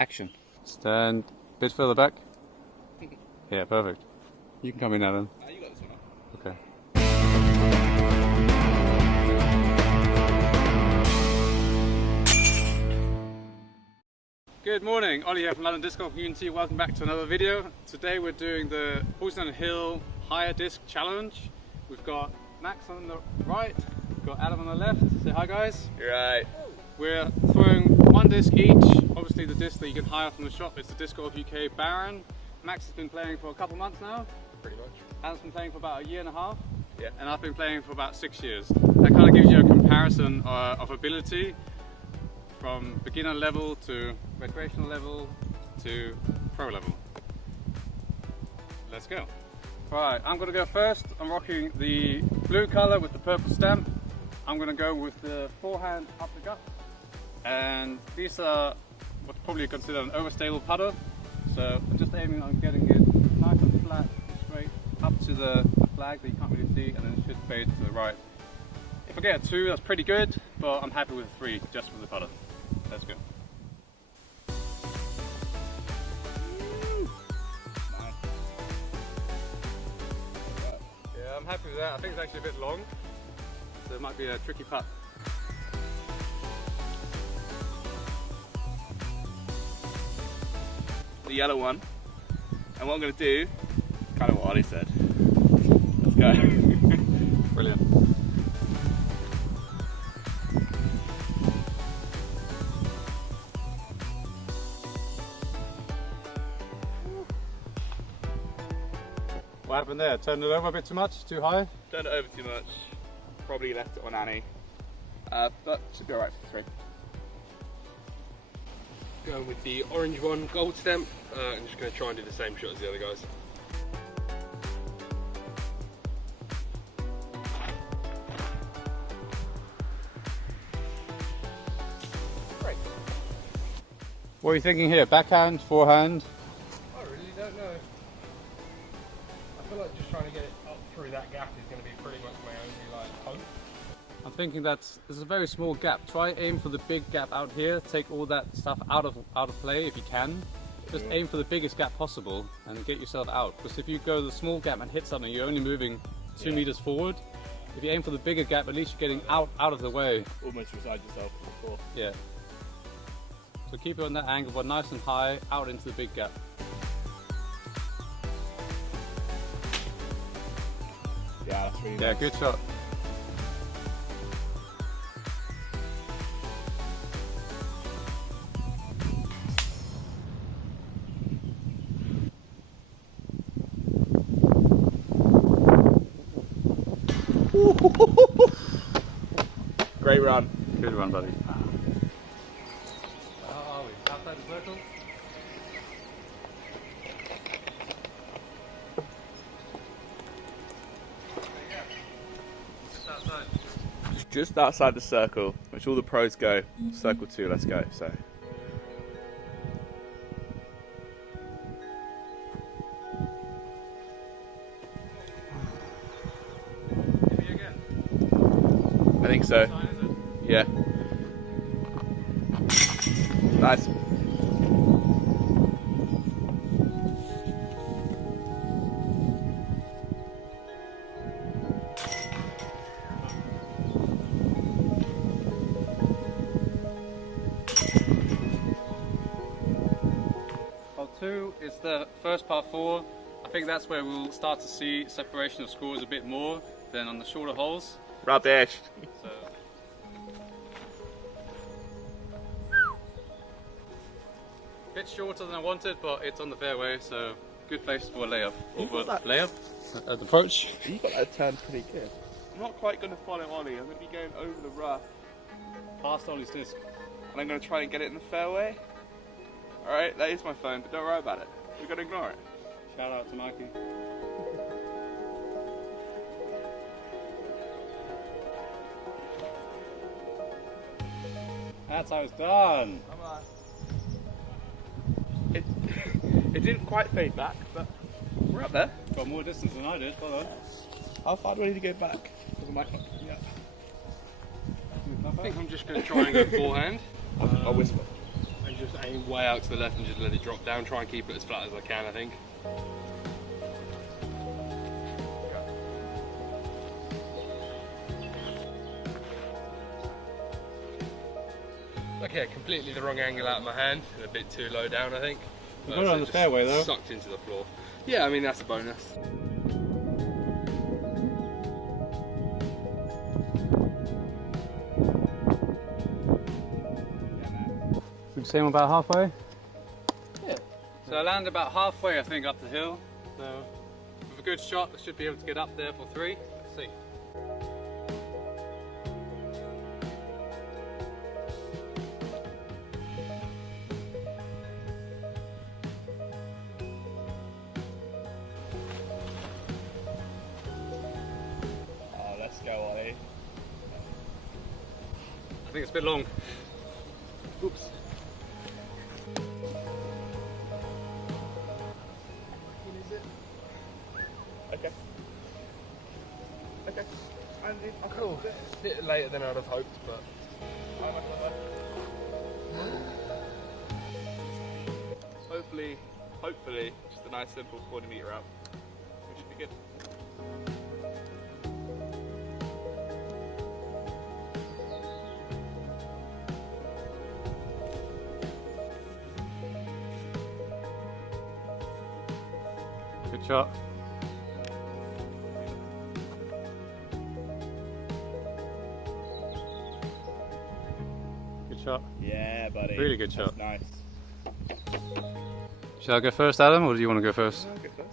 Action. Stand a bit further back. Yeah, perfect. You can come in, Alan. You got this one up. Okay. Good morning, Olli here from London Disc Golf Community. Welcome back to another video. Today we're doing the Horsenden Hill Higher Disc Challenge. We've got Max on the right, we've got Adam on the left. Say hi, guys. You're right. We're throwing one disc each. Obviously the disc that you can hire from the shop is the Disc Golf UK Baron. Max has been playing for a couple months now. Pretty much. Adam's been playing for about a year and a half. Yeah. And I've been playing for about 6 years. That kind of gives you a comparison of ability from beginner level to recreational level to pro level. Let's go. Right, I'm going to go first. I'm rocking the blue colour with the purple stamp. I'm going to go with the forehand up the gut. And these are what's probably considered an overstable putter. So I'm just aiming on getting it nice and flat, straight up to the flag that you can't really see, and then it should fade to the right. If I get a 2, that's pretty good, but I'm happy with a 3 just with the putter. Let's go. Nice. Yeah, I'm happy with that. I think it's actually a bit long, so it might be a tricky putt. The yellow one. And what I'm going to do, kind of what Ollie said. Let's go. Brilliant. What happened there? Turned it over a bit too much? Too high? Turned it over too much. Probably left it on Annie. But should be alright for 3. Going with the orange one, gold stamp. I'm just going to try and do the same shot as the other guys. Great. What are you thinking here? Backhand, forehand? I really don't know. I feel like just trying to get it up through that gap is going to be pretty much my only hope. I'm thinking that there's a very small gap. Try aim for the big gap out here. Take all that stuff out of play if you can. Just aim for the biggest gap possible and get yourself out. Because if you go the small gap and hit something, you're only moving 2 meters forward. If you aim for the bigger gap, at least you're getting out of the way. Almost beside yourself before. Yeah. So keep it on that angle, but nice and high, out into the big gap. Yeah, that's really Yeah, nice. good shot. Great run. Good run, buddy. How are we? Outside the circle? Just outside. Just outside the circle, which all the pros go. Circle 2, let's go. So. Hit me again. I think so. Sign, is it? Yeah. Nice. Hole 2 is the first par 4. I think that's where we'll start to see separation of scores a bit more than on the shorter holes. Rubbish. So. Bit shorter than I wanted, but it's on the fairway, so good place for a layup. Or for that? layup? At the approach. You got that turn pretty good. I'm not quite going to follow Ollie. I'm going to be going over the rough. Past Ollie's disc. And I'm going to try and get it in the fairway. Alright, that is my phone, but don't worry about it. We're going to ignore it. Shout out to Mikey. That's how it's done. Come on. It didn't quite fade back, but we're up there. Got more distance than I did, well done. How far do I need to go back? Because I might not. Yeah. I think I'm just going to try and go forehand. I'll whisper. And and just aim way out to the left and just let it drop down. Try and keep it as flat as I can, I think. Okay, completely the wrong angle out of my hand, and a bit too low down, I think. You got it on the fairway though. Sucked into the floor. Yeah, I mean that's a bonus. Same about halfway? Yeah. So I landed about halfway, I think, up the hill. So with a good shot, I should be able to get up there for 3. Let's see. Oh, let's go, Ollie. I think it's a bit long. Oops. Okay. Okay. Cool. A bit later than I'd have hoped, but. Hopefully, just a nice simple 40 metre out. We should be good. Good shot. Good shot. Yeah, buddy. Really good That's shot. Nice. Shall I go first, Adam, or do you want to go first? Go first.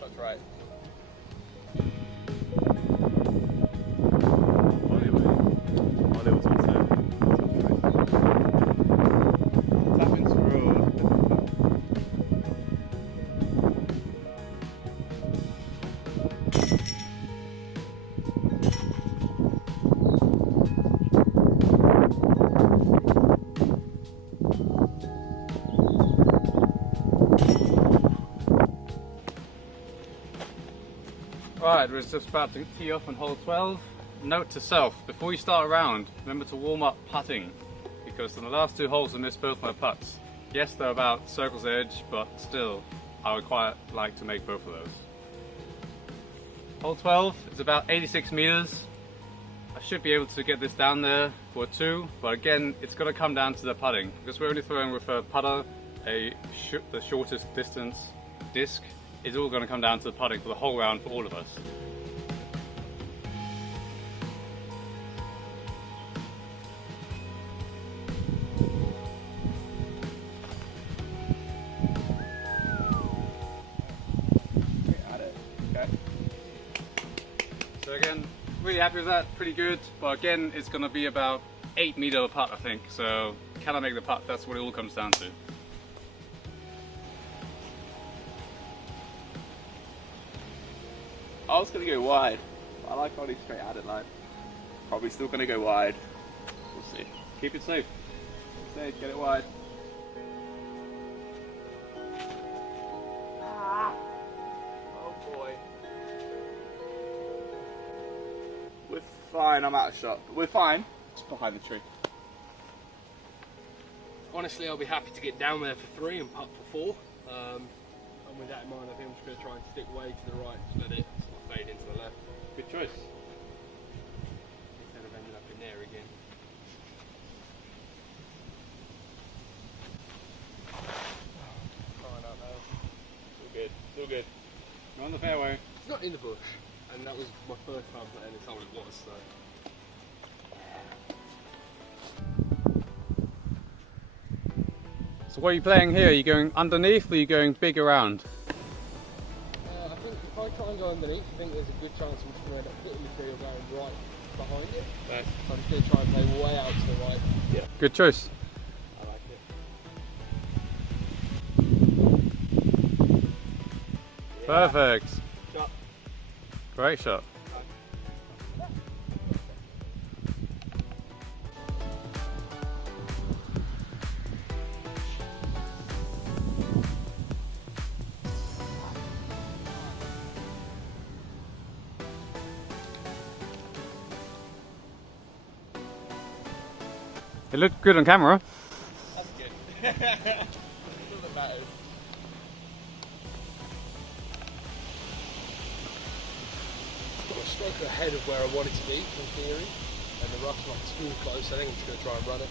That's right. Ollie was also tapping through. Right, we're just about to tee off on hole 12. Note to self, before you start a round, remember to warm up putting, because in the last 2 holes I missed both my putts. Yes, they're about circle's edge, but still, I would quite like to make both of those. Hole 12 is about 86 meters. I should be able to get this down there for a 2, but again, it's going to come down to the putting, because we're only throwing with a putter, the shortest distance disc. It's all going to come down to the putting for the whole round for all of us. At it. Okay. So again, really happy with that, pretty good. But again, it's going to be about 8 meter of putt, I think. So can I make the putt? That's what it all comes down to. I was going to go wide. I like Ollie straight at it line. Probably still going to go wide. We'll see. Keep it safe. Stay, get it wide. Oh boy. We're fine, I'm out of shot. We're fine. Just behind the tree. Honestly, I'll be happy to get down there for 3 and putt for 4. And with that in mind, I think I'm just going to try and stick way to the right, just let it sort of fade into the left. Good choice. Instead of ending up in there again. Fine out there. Still good, still good. You're on the fairway. It's not in the bush, and that was my first time playing it, time it was, so. So what are you playing here? Are you going underneath or are you going big around? I think if I try and go underneath, I think there's a good chance I'm just going to end up hitting the tree or going right behind it. Nice. So I'm just going to try and play way out to the right. Yeah. Good choice. I like it. Yeah. Perfect. Shot. Great shot. It looked good on camera. That's good. That's all that matters. Got a stroke ahead of where I want it to be, in theory, and the rough's not too close. I think I'm just going to try and run it.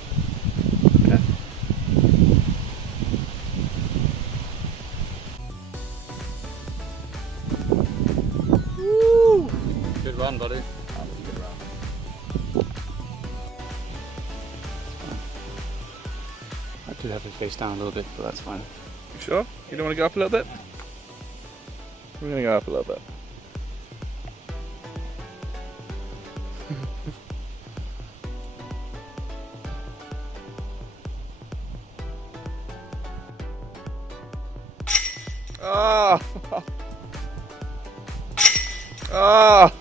Woo! Good run, buddy. That was a good round. I do have to face down a little bit, but that's fine. You sure? You don't want to go up a little bit? We're going to go up a little bit. Oh! Oh!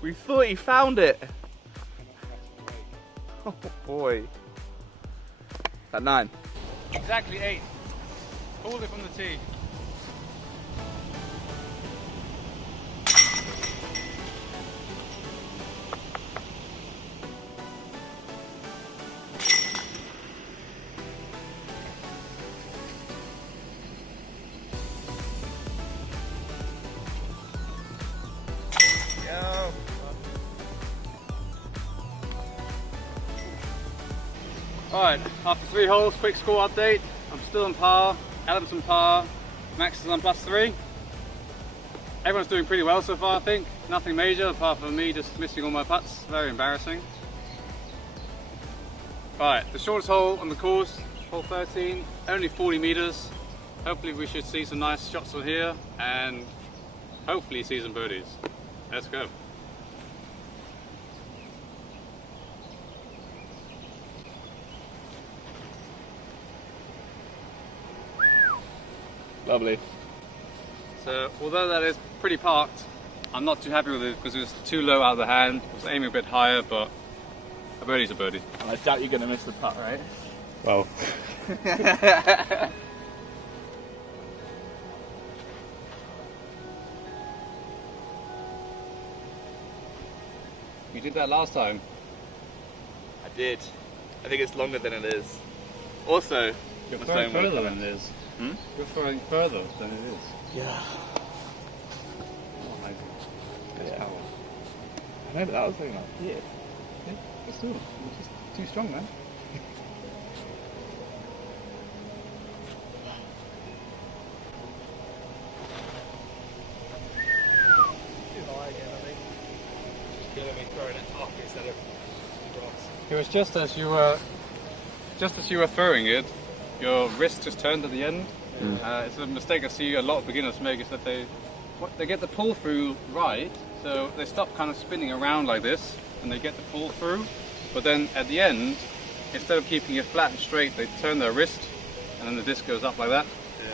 We thought he found it. Oh boy. At 9. Exactly 8. Hold it from the tee. Go. Alright, after 3 holes, quick score update. I'm still on par, Adam's on par, Max is on +3. Everyone's doing pretty well so far, I think. Nothing major apart from me just missing all my putts. Very embarrassing. Alright, the shortest hole on the course, hole 13, only 40 meters. Hopefully we should see some nice shots on here and hopefully see some birdies. Let's go. Lovely. So although that is pretty parked, I'm not too happy with it because it was too low out of the hand. I was aiming a bit higher, but a birdie's a birdie. And I doubt you're going to miss the putt, right? Well. You did that last time. I did. I think it's longer than it is. Also, You're my throwing stone won't further come than in. it is. You're throwing further than it is. Yeah. Oh my god. Yeah. Power. I know, but that was something like Yeah. It's still, you're just too strong, man. It was just as you were throwing it, your wrist just turned at the end. It's a mistake I see a lot of beginners make, is that they get the pull through right, so they stop kind of spinning around like this, and they get the pull through. But then at the end, instead of keeping it flat and straight, they turn their wrist, and then the disc goes up like that,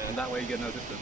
and that way you get no distance.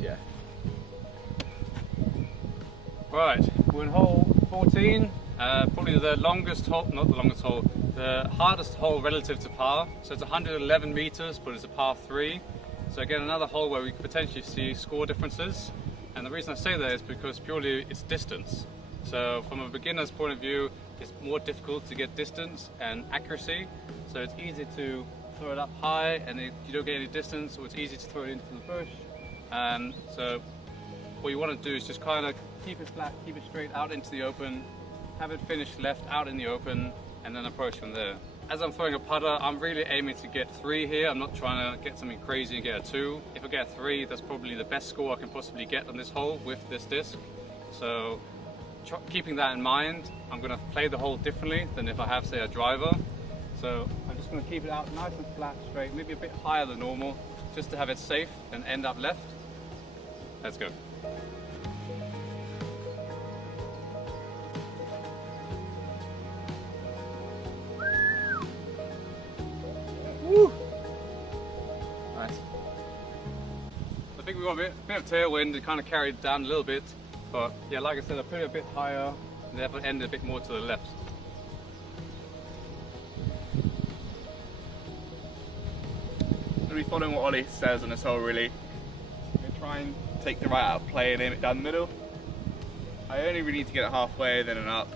Yeah. Right, we're in hole 14, probably the longest hole, not the longest hole, the hardest hole relative to par. So it's 111 meters, but it's a par 3. So again, another hole where we could potentially see score differences. And the reason I say that is because purely it's distance. So from a beginner's point of view, it's more difficult to get distance and accuracy. So it's easy to throw it up high and you don't get any distance, or it's easy to throw it into the bush. So what you want to do is just kind of keep it flat, keep it straight out into the open, have it finish left out in the open, and then approach from there. as I'm throwing a putter, I'm really aiming to get 3 here. I'm not trying to get something crazy and get a 2. If I get a 3, that's probably the best score I can possibly get on this hole with this disc. So keeping that in mind, I'm going to play the hole differently than if I have, say, a driver. So I'm just going to keep it out nice and flat, straight, maybe a bit higher than normal, just to have it safe and end up left. Let's go. Woo! Nice. I think we got a bit of tailwind. It kind of carried it down a little bit, but yeah, like I said, I put it a bit higher and therefore ended a bit more to the left. I'm going to be following what Olli says on this hole, really. I'm going to try and take the right out of play and aim it down the middle. I only really need to get it halfway, then an up,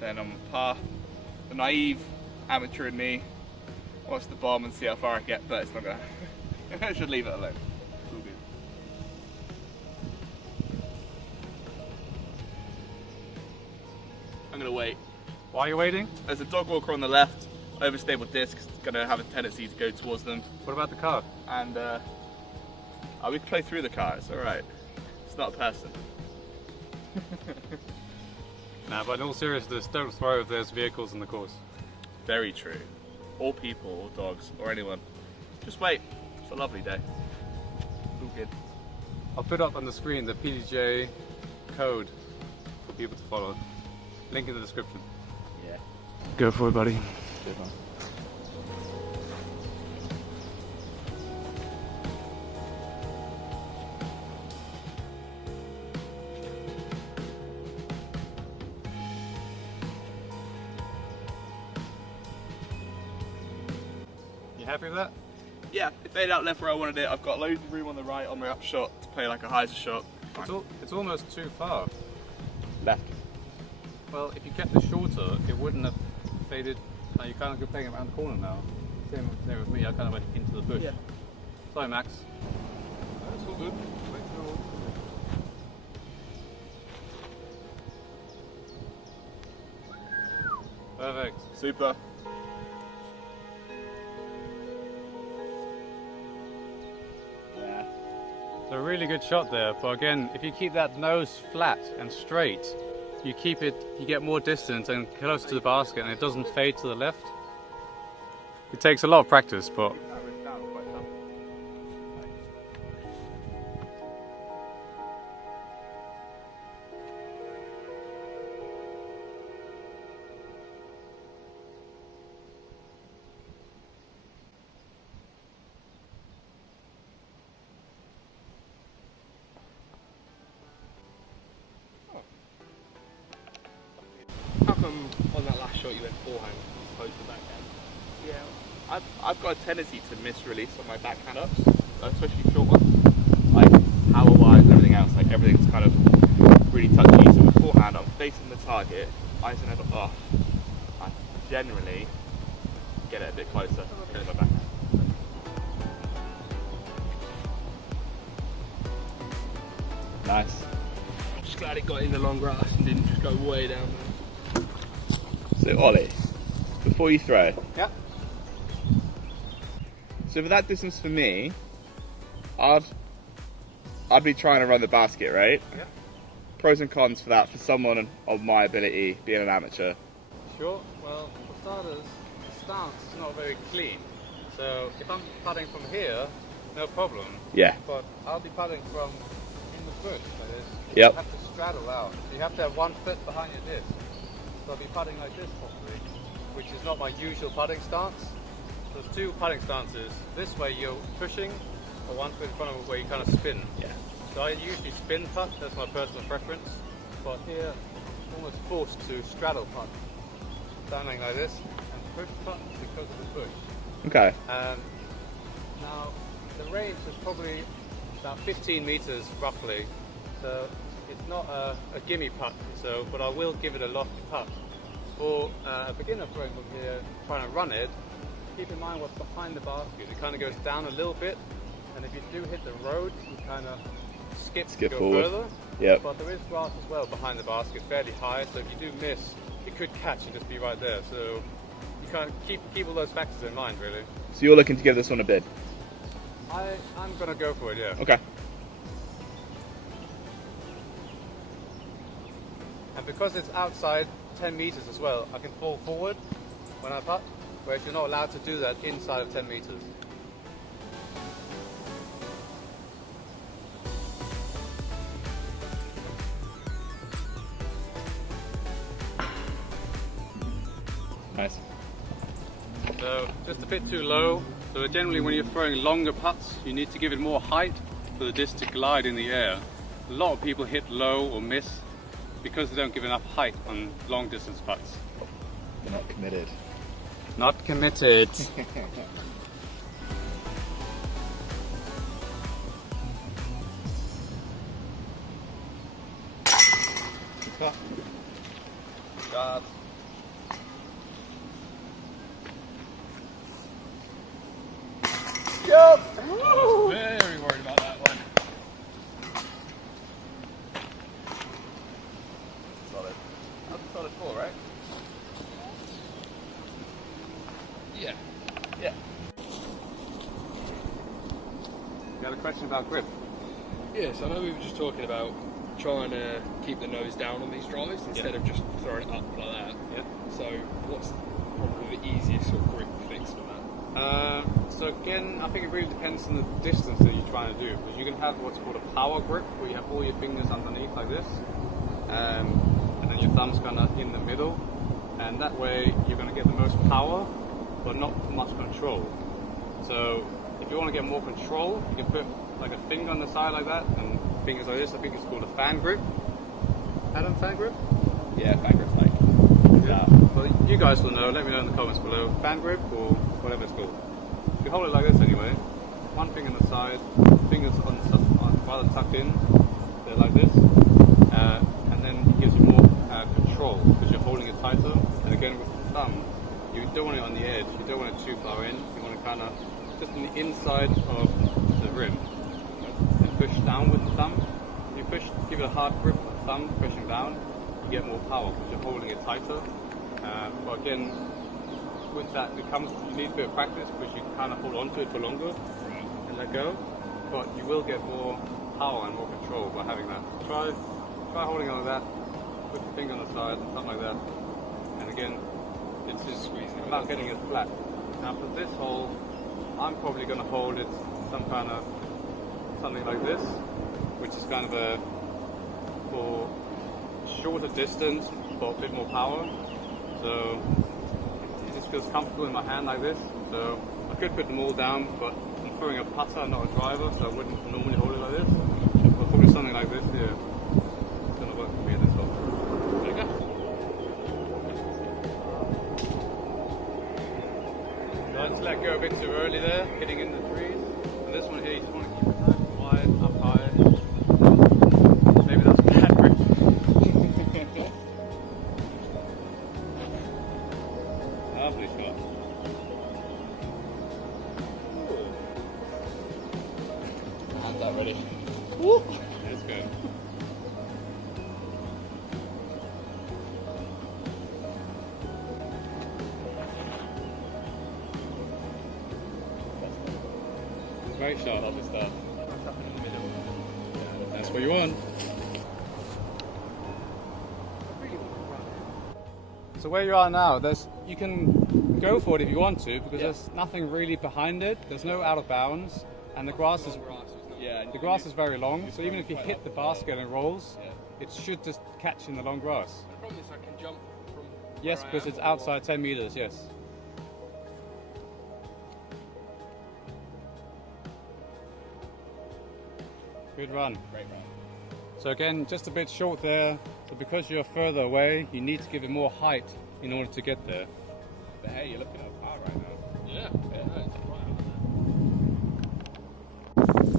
then on par. The naive amateur in me watch the bomb and see how far I get, but it's not going to. I should leave it alone. It's all good. I'm going to wait. Why are you waiting? There's a dog walker on the left. Overstable disc is going to have a tendency to go towards them. What about the car? And we can play through the car, it's alright. It's not a person. Nah, but in all seriousness, don't throw if there's vehicles in the course. Very true. Or people, or dogs, or anyone. Just wait. It's a lovely day. All good. I'll put up on the screen the PDGA code for people to follow. Link in the description. Yeah. Go for it, buddy. Good one. You happy with that? Yeah, it faded out left where I wanted it. I've got loads of room on the right on my up shot to play like a hyzer shot. It's almost too far. Left. Well, if you kept it shorter, it wouldn't have faded. Now you're kind of playing around the corner now. Same with me, I kind of went into the bush. Yeah. Sorry, Max. That's all good. Perfect. Super. Yeah. So a really good shot there, but again, if you keep that nose flat and straight, you get more distance and close to the basket and it doesn't fade to the left. It takes a lot of practice, but How come on that last shot you went forehand as opposed to backhand? Yeah, I've got a tendency to misrelease on my backhand ups, especially short ones. Like power wise and everything else, like everything's kind of really touchy. So with forehand, I'm facing the target, eyes are never off. I generally get it a bit closer than my backhand. Nice. Just glad it got in the long grass and didn't just go way down there. So Ollie, before you throw. yeah. So for that distance for me, I'd be trying to run the basket, right? Yeah. Pros and cons for that for someone of my ability, being an amateur. Sure. Well, for starters, the stance is not very clean. So if I'm putting from here, no problem. Yeah. But I'll be putting from in the bush like this. Yep. You have to straddle out. So you have to have 1 foot behind your disc. So I'll be putting like this possibly, which is not my usual putting stance. So there's 2 putting stances. This way you're pushing, or 1 foot in front of it where you kind of spin. Yeah. So I usually spin putt, that's my personal preference. But here, I'm almost forced to straddle putt. Standing like this, and push putt because of the push. Okay. Now, the range is probably about 15 meters roughly. So it's not a gimme putt, but I will give it a lofty putt. For a beginner throwing from here, trying to run it, keep in mind what's behind the basket. It kind of goes down a little bit, and if you do hit the road, you kind of skip to go forward. further. Yep. But there is grass as well behind the basket, fairly high, so if you do miss, it could catch and just be right there. So you can't keep all those factors in mind, really. So you're looking to give this one a bid? I'm gonna go for it, yeah. Okay. And because it's outside 10 meters as well, I can fall forward when I putt, whereas you're not allowed to do that inside of 10 meters. Nice. So just a bit too low. So generally when you're throwing longer putts, you need to give it more height for the disc to glide in the air. A lot of people hit low or miss because they don't give enough height on long distance putts. They're not committed. Not committed. Shot. Yup! I was very worried about that one. Solid. That's a solid 4, right? Yeah. Yeah. You had a question about grip? Yes, I know we were just talking about trying to keep the nose down on these drives instead of just throwing it up like that. Yeah. So what's probably the easiest sort of grip fix for that? So again, I think it really depends on the distance that you're trying to do, because you can have what's called a power grip, where you have all your fingers underneath like this, and then your thumbs kind of in the middle, and that way you're going to get the most power, but not too much control. So if you want to get more control, you can put like a finger on the side like that, and fingers like this. I think it's called a fan grip. Adam, fan grip? Yeah, fan grip's like. Yeah. Well, you guys will know. Let me know in the comments below. Fan grip or whatever it's called. You hold it like this anyway. One finger on the side, fingers on rather tucked in. They're like this, and then it gives you more control because you're holding it tighter. And again, with the thumb, you don't want it on the edge. You don't want it too far in. You want it kind of just on the inside of the rim. And push down with the thumb. You push, give it a hard grip with the thumb, pushing down. You get more power because you're holding it tighter. But again, with that, you need a bit of practice because you can kind of hold on to it for longer and let go. But you will get more power and more control by having that. Try holding on to that, put your finger on the side and something like that. And again, it's just squeezing about getting it flat. Now for this hole, I'm probably going to hold it something like this, which is kind of a for shorter distance but a bit more power. So it just feels comfortable in my hand like this. So I could put them all down, but I'm throwing a putter, not a driver, so I wouldn't normally hold it like this. But probably something like this here. It's going to work for me at this hole. There you go. So I just let go a bit too early there, hitting in the trees. And this one here, you just want to keep it nice and wide, up high. Maybe that's bad grip. Lovely shot. Hands out ready. Woo! That's good. Great shot. Lovely stuff. That's what you want. So where you are now, you can go for it if you want to, because there's nothing really behind it. There's no out of bounds, and the grass is is very long. So even if you hit the basket and it rolls, it should just catch in the long grass. The problem is I can jump from Yes, because it's outside 10 meters. Yes. Good run. Great run. So again, just a bit short there. So because you're further away, you need to give it more height in order to get there. But hey, you're looking at par right now. Yeah.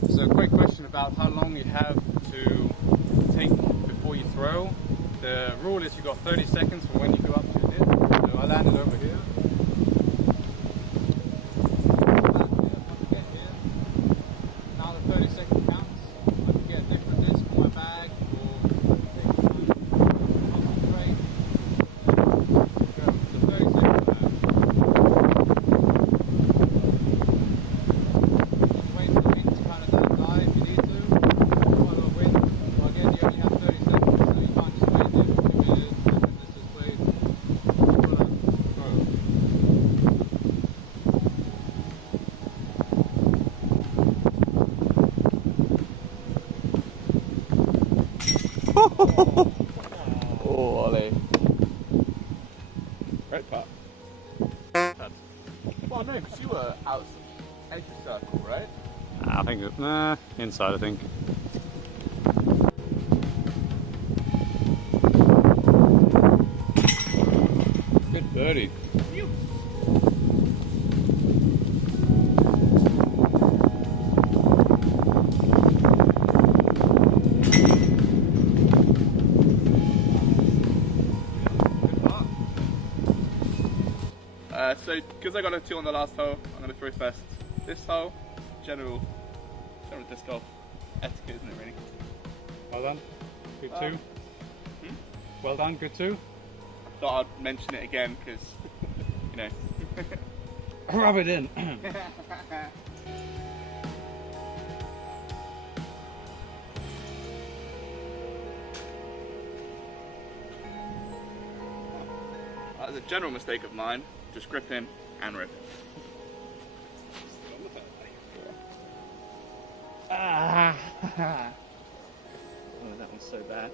So a quick question about how long you have to take before you throw. The rule is you've got 30 seconds from when you go up to the dip. So I landed over here. Now the 30 seconds counts. I can get a different disc for my bag or take straight. Go. So 30 seconds now. Oh, Ollie. Great putt. Well, no, because you were out edge of the circle, right? I think inside. I think. Good birdie. So, because I got a 2 on the last hole, I'm going to throw first this hole. General disc golf etiquette, isn't it, really? Well done. Good 2. Well done. Good 2. Thought I'd mention it again because, you know. Rub it in. That was a general mistake of mine. Just grip in and rip. Ah! Oh, that one's so bad.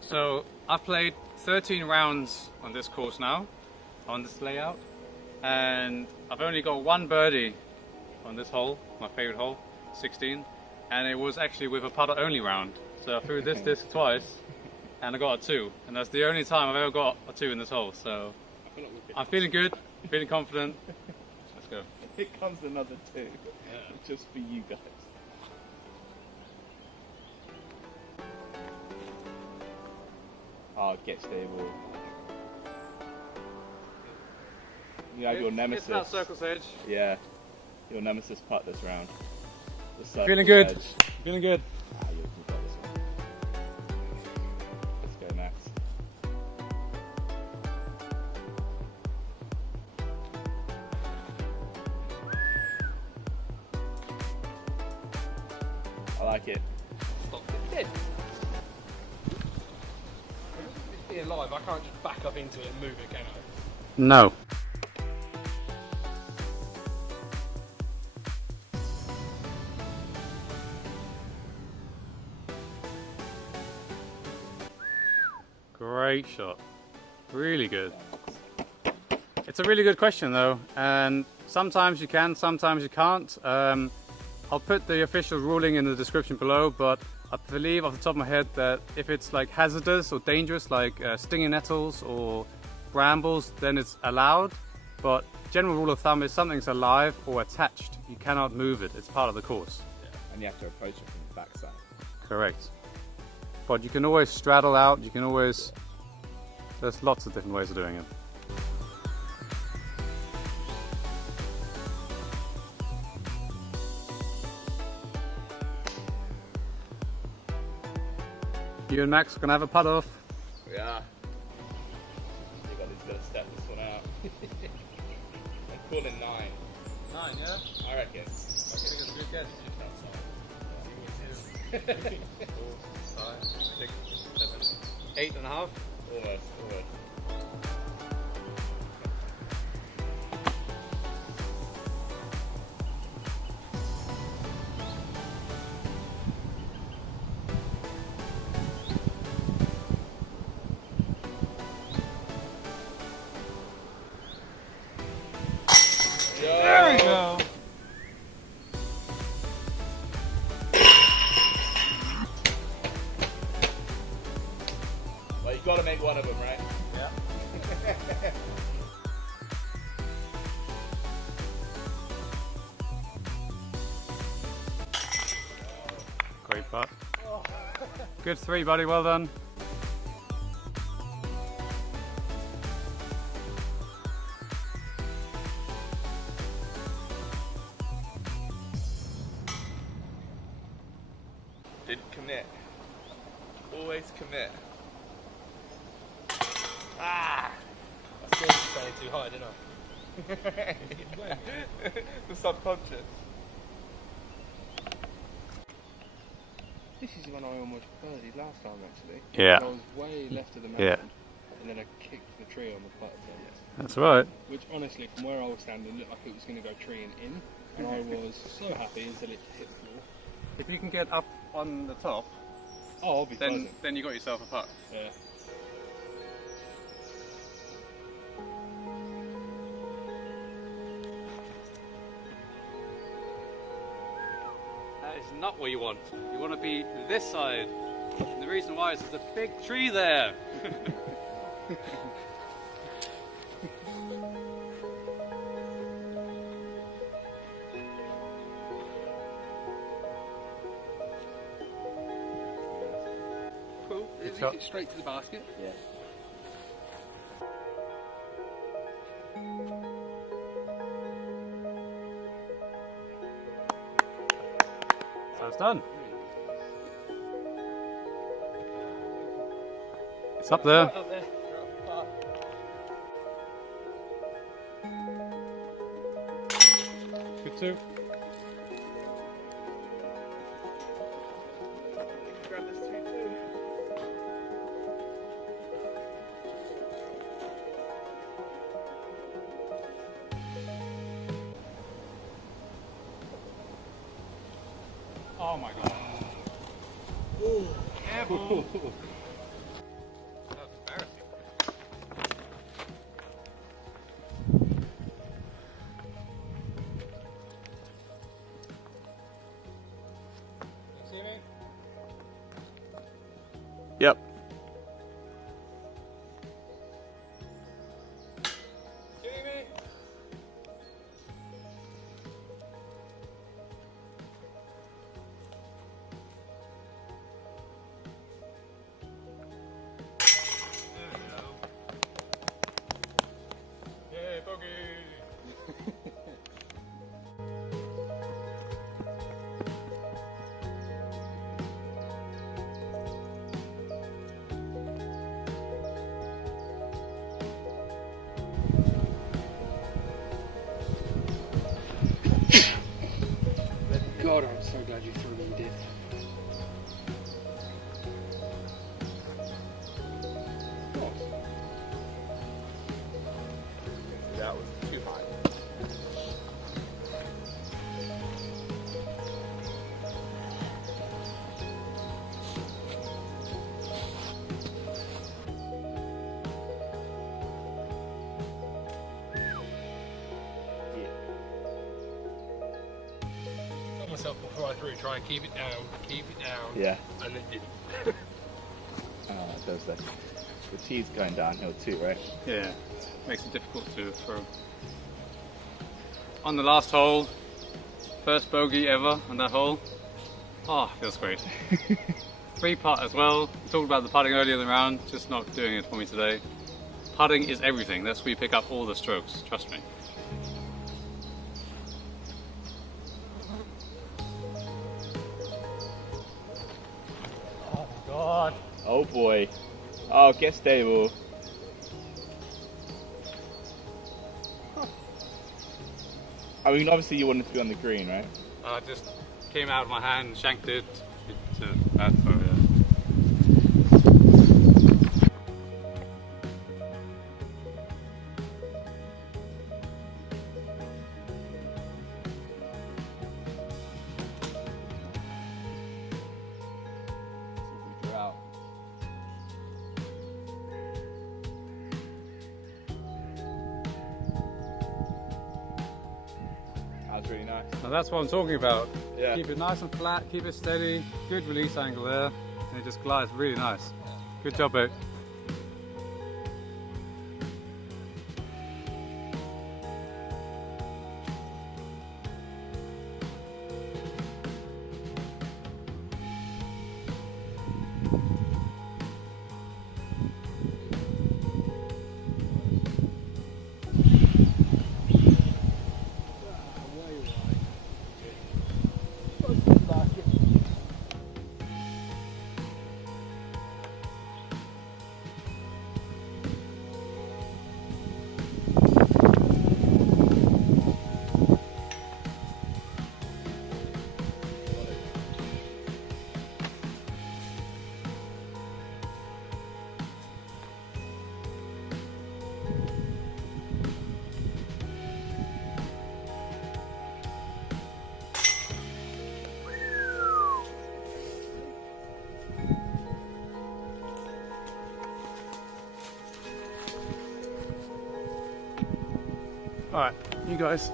So I've played 13 rounds on this course now, on this layout, and I've only got 1 birdie on this hole, my favourite hole, 16, and it was actually with a putter only round. So I threw this disc twice, and I got a 2, and that's the only time I've ever got a 2 in this hole. So I'm feeling good, feeling confident. Let's go. Here comes another 2, just for you guys. Oh, get stable. You have your nemesis. It's that circle's edge. Yeah, your nemesis putt this round. Feeling good. Edge. Feeling good. Ah, you've got this one. Let's go, Max. I like it. Stop it dead. Being live, I can't just back up into it and move it, can I? No. Great shot. Really good. It's a really good question though, and sometimes you can, sometimes you can't. I'll put the official ruling in the description below, but I believe off the top of my head that if it's like hazardous or dangerous, like stinging nettles or brambles, then it's allowed. But general rule of thumb is something's alive or attached, you cannot move it. It's part of the course. Yeah. And you have to approach it from the backside. Correct. But you can always straddle out, you can always, there's lots of different ways of doing it. You and Max are going to have a putt off. Yeah. You got to step this one out. I'm calling 9. 9, yeah? I reckon. It's a good guess. Just outside. 4, 5, 6, 7, 8.5. Almost. There we go. Well, you got to make one of them, right? Yeah. Great putt. Good 3, buddy. Well done. Didn't commit. Always commit. Ah! I still staying too high, didn't I? The subconscious. This is when I almost birdied last time, actually. Yeah. I was way left of the mountain, Yeah. and then I kicked the tree on the putt. That's right. Which, honestly, from where I was standing, looked like it was going to go treeing in, and I was so happy until it hit the floor. If you can get up on the top Oh, I'll be buzzing. then you got yourself a putt. Yeah. That is not what you want. You want to be this side. And the reason why is there's a big tree there. Cool. Is it straight to the basket? Yeah. So it's done. It's up there. Up there. Good too. Grab this tree too. Oh my god. Careful. That's embarrassing. You see me? Yep. See me? Yay, bogey! God, I'm so glad you threw me, you did. That was too high. Told myself before I threw, try and keep it down, Yeah. and then didn't. Oh, it does that. The tee's going downhill too, right? Yeah, makes it difficult to throw. On the last hole, first bogey ever on that hole. Oh, feels great. 3-putt as well. We talked about the putting earlier in the round, just not doing it for me today. Putting is everything. That's where you pick up all the strokes, trust me. Oh my god. Oh boy. Oh, get stable. I mean, obviously you want it to be on the green, right? Just came out of my hand, shanked it. That throw, yeah. You're out. That's really nice. Now that's what I'm talking about. Yeah. Keep it nice and flat, keep it steady, good release angle there, and it just glides really nice. Good job, mate. Alright, you guys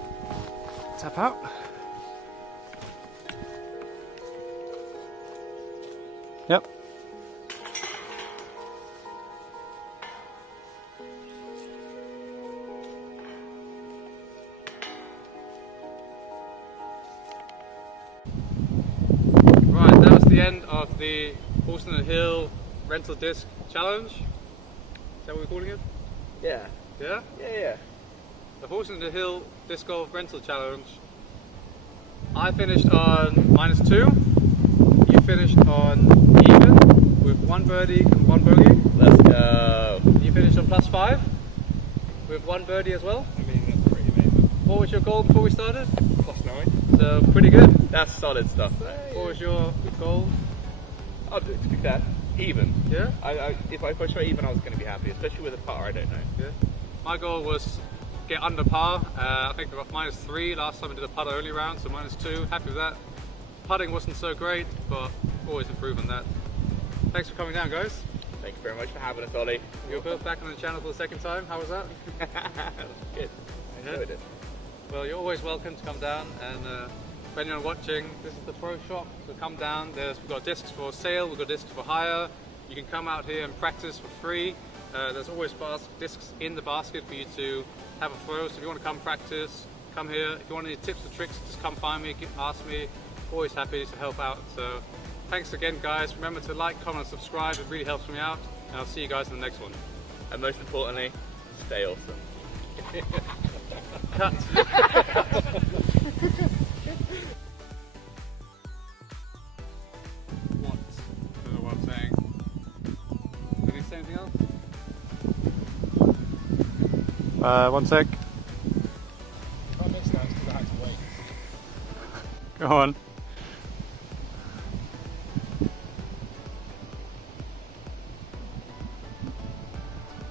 tap out. Yep. Right, that was the end of the Horsenden Hill rental disc challenge. Is that what we're calling it? Yeah. Yeah? Yeah. The Horsenden Hill disc golf rental challenge. I finished on -2. You finished on even with 1 birdie and 1 bogey. Let's go. You finished on +5 with 1 birdie as well. I mean, that's pretty amazing. What was your goal before we started? +9. So pretty good. That's solid stuff. What was your goal? Oh, to be fair, even. Yeah? If I push for even, I was going to be happy, especially with a putter. I don't know. Yeah. My goal was get under par. I think we got -3 last time I did a putter only round, so -2. Happy with that. Putting wasn't so great, but always improve on that. Thanks for coming down, guys. Thank you very much for having us, Ollie. You're both back on the channel for the second time. How was that? Good. I enjoyed it. Well, you're always welcome to come down, and for anyone watching, this is the pro shop, so come down. We've got discs for sale, we've got discs for hire. You can come out here and practice for free. There's always discs in the basket for you to have a throw, so if you want to come practice, come here. If you want any tips or tricks, just come find me, ask me. Always happy to help out. So thanks again, guys. Remember to like, comment, and subscribe. It really helps me out, and I'll see you guys in the next one. And most importantly, stay awesome. Cut. What? I don't know what I'm saying. Did he say anything else? 1 sec. I missed that because I had to wait. Go on.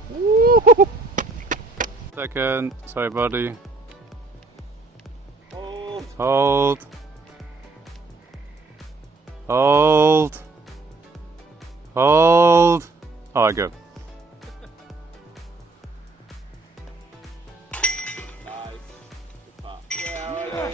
Woo! Second. Sorry, buddy. Hold. Hold. Hold. Hold. Alright, good. Nice. Good putt. Yeah,